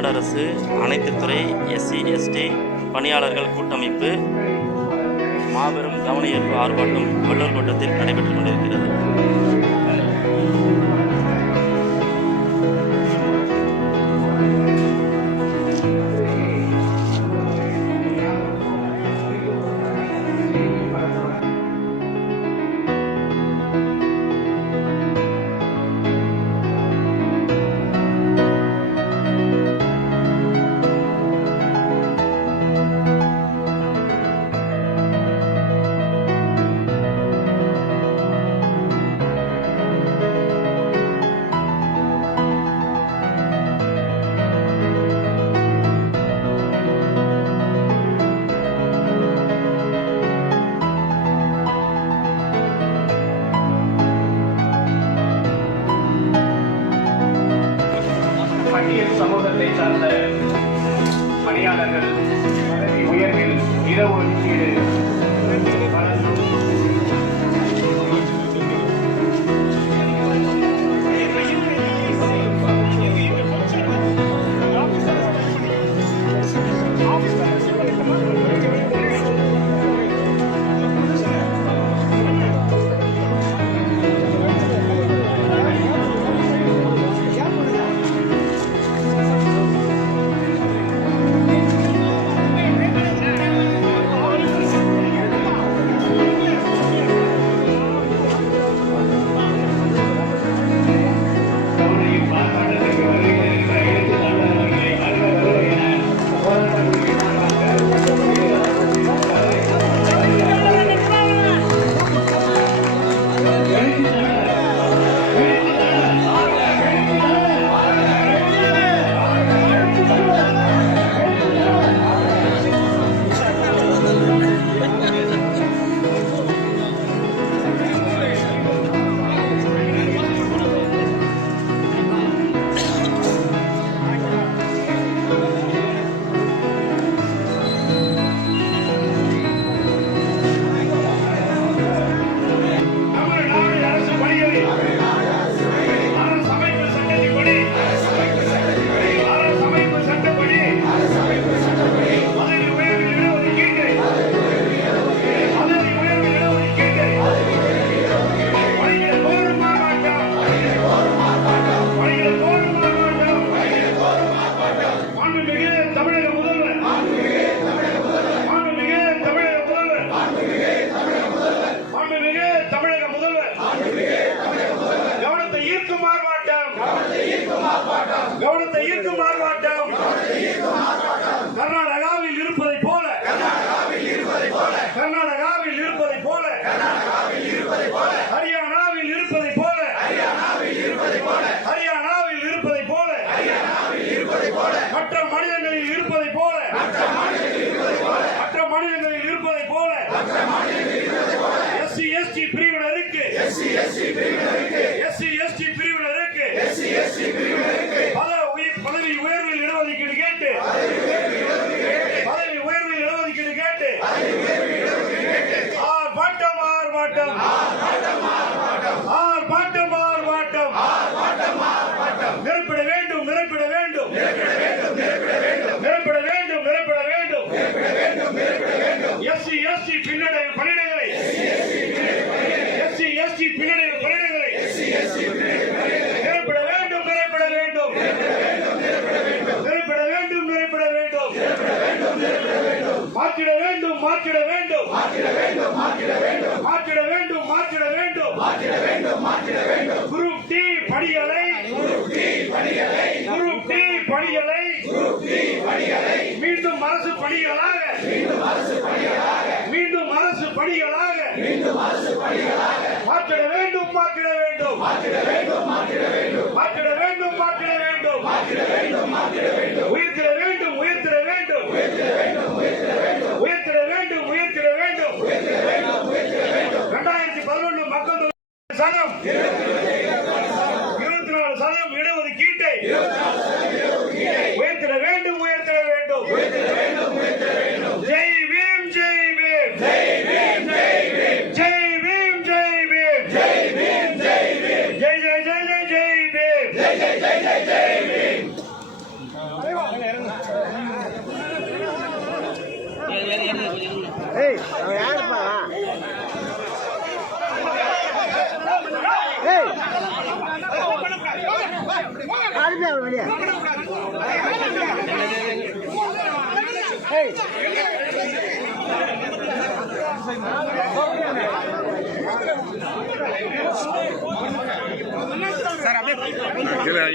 தமிழ்நாடு அரசு அனைத்து துறை எஸ்சி எஸ்டி பணியாளர்கள் கூட்டமைப்பு மாபெரும் கவனஈர்ப்பு ஆர்ப்பாட்டம் வள்ளூர் கோட்டத்தில் நடைபெற்று கொண்டிருக்கிறது பட்டியல் சமூகத்தை சார்ந்த பணியாளர்கள் உயர்வில் இரவு ஒதுக்கீடு கவனத்தை ஈர்க்கும் ஆர்ப்பாட்டம் கர்நாடகாவில் இருப்பதை போல கர்நாடகாவில் இருப்பதை போல ஹரியானாவில் இருப்பதை போல ஹரியானாவில் இருப்பதை போல மற்ற மாநிலங்களில் இருப்பதை போல மற்ற மாநிலங்களில் இருப்பதை போல எஸ்சி எஸ்டி பிரிவினருக்கு எஸ்சி எஸ்டி பிரிவினருக்கு எஸ்சி பல உயிர் பதவி உயர்வில் இடஒதுக்கீடு கேட்டு பதவி உயர்வில் இடஒதுக்கீடு கேட்டு ஆர்ப்பாட்டம் ஆர்ப்பாட்டம் ஆர்ப்பாட்டம் ஆர்ப்பாட்டம் நிரப்பிட வேண்டும் நிரப்பிட வேண்டும் நிரப்பிட வேண்டும் நிரப்பிட வேண்டும் எஸ்சி எஸ்சி பின்னடை பணியிடங்களை எஸ்சி எஸ்டி பின்னடை பணியிடங்களை வேண்டும் மாற்றிட வேண்டும் மாற்றிட வேண்டும் மாற்றிட வேண்டும் மாற்றிட வேண்டும் மாற்றிட வேண்டும் மாற்றிட வேண்டும் குரூப் டி படியலை குரூப் டி படியலை குரூப் டி படியலை குரூப் டி படியலை மீண்டும் அரசு பணிகளாக மீண்டும் அரசு வேண்டும் வேண்டும் வேண்டும் வேண்டும் வேண்டும் வேண்டும் வேண்டும் சதம் இருபத்தி நாலு சதம் இடஒதுக்கீட்டை உயர்த்திட வேண்டும் உயர்த்திட வேண்டும் ஜெய் பீம் ஜெய் பீம் ஜெய் பீம் ஜெய் பீம் ஜெய் பீம் ஜெய் பீம் ஏய் யாருப்பா வெளியே சார் அப்படியே